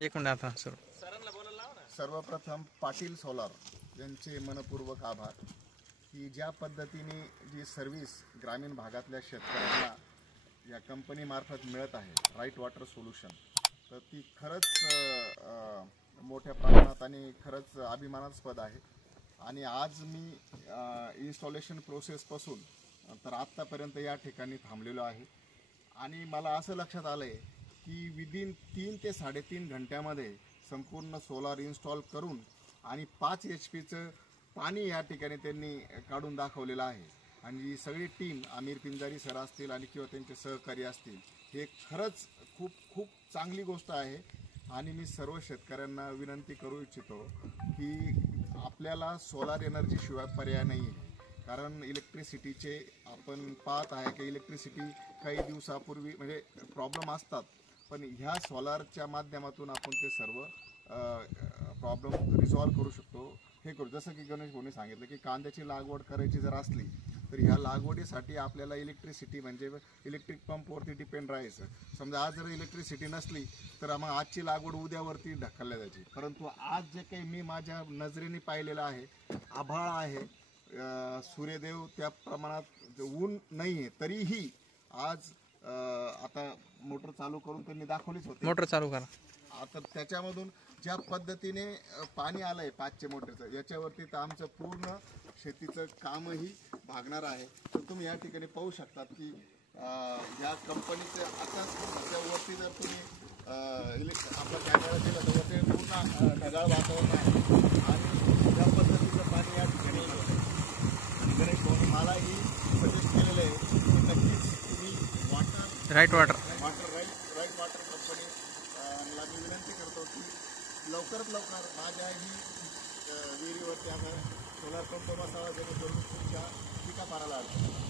एक मिनिट आता सर. सर्वप्रथम पाटील सोलार यांचे मनपूर्वक आभार की ज्या पद्धतीने जी सर्व्हिस ग्रामीण भागातल्या शेतकऱ्यांना या कंपनीमार्फत मिळत आहे राईट वॉटर सोल्युशन, तर ती खरंच मोठ्या प्रमाणात आणि खरंच अभिमानास्पद आहे. आणि आज मी इन्स्टॉलेशन प्रोसेसपासून तर आत्तापर्यंत या ठिकाणी थांबलेलो आहे. आणि मला असं लक्षात आलं आहे की विदिन 3 ते 3.5 घंट्यामध्ये संपूर्ण सोलार इन्स्टॉल करून आणि 5 HP पाणी या ठिकाणी त्यांनी काढून दाखवलेलं आहे. आणि ही सगळी टीम आमिर पिंजारी सर असतील आणि किंवा त्यांचे सहकारी असतील, हे खरंच खूप खूप चांगली गोष्ट आहे. आणि मी सर्व शेतकऱ्यांना विनंती करू इच्छितो की आपल्याला सोलार एनर्जी शिवाय पर्याय नाही आहे. कारण इलेक्ट्रिसिटीचे आपण पाहत आहे की इलेक्ट्रिसिटी काही दिवसापूर्वी म्हणजे प्रॉब्लेम असतात, पण ह्या सोलारच्या माध्यमातून आपण ते सर्व प्रॉब्लेम रिझॉल्व करू शकतो. हे करू जसं की गणेश भाऊने सांगितलं की कांद्याची लागवड करायची जर असली तर ह्या लागवडीसाठी आपल्याला इलेक्ट्रिसिटी म्हणजे इलेक्ट्रिक पंपवरती डिपेंड राहायचं. समजा आज जर इलेक्ट्रिसिटी नसली तर मग आजची लागवड उद्यावरती ढकलल्या जायची. परंतु आज जे काही मी माझ्या नजरेने पाहिलेलं आहे, आभाळ आहे, सूर्यदेव त्या प्रमाणात ऊन नाही आहे, तरीही आज आता मोटर चालू करून त्यांनी दाखवलीच होती. मोटर चालू करा. आता त्याच्यामधून ज्या पद्धतीने पाणी आलंय 5चे मोटरचं, याच्यावरती तर आमचं पूर्ण शेतीचं कामही भागणार आहे. तर तुम्ही या ठिकाणी पाहू शकतात की या कंपनीचे आता त्यावरती जर तुम्ही आपला कॅमेरा दिला तर वरती पूर्ण ढगाळ वातावरण आहे आणि त्या पद्धतीचं पाणी या ठिकाणी गणेश भाऊने मलाही सजेस्ट केलेलं आहे की नक्कीच तुम्ही राईट वॉटर वॉटर कंपनीला मी विनंती करतो की लवकरात लवकर माझ्याही विहिरीवरती आता सोलार पंप बसावा, जेणेकरून तुमच्या पिका पाराला अडचण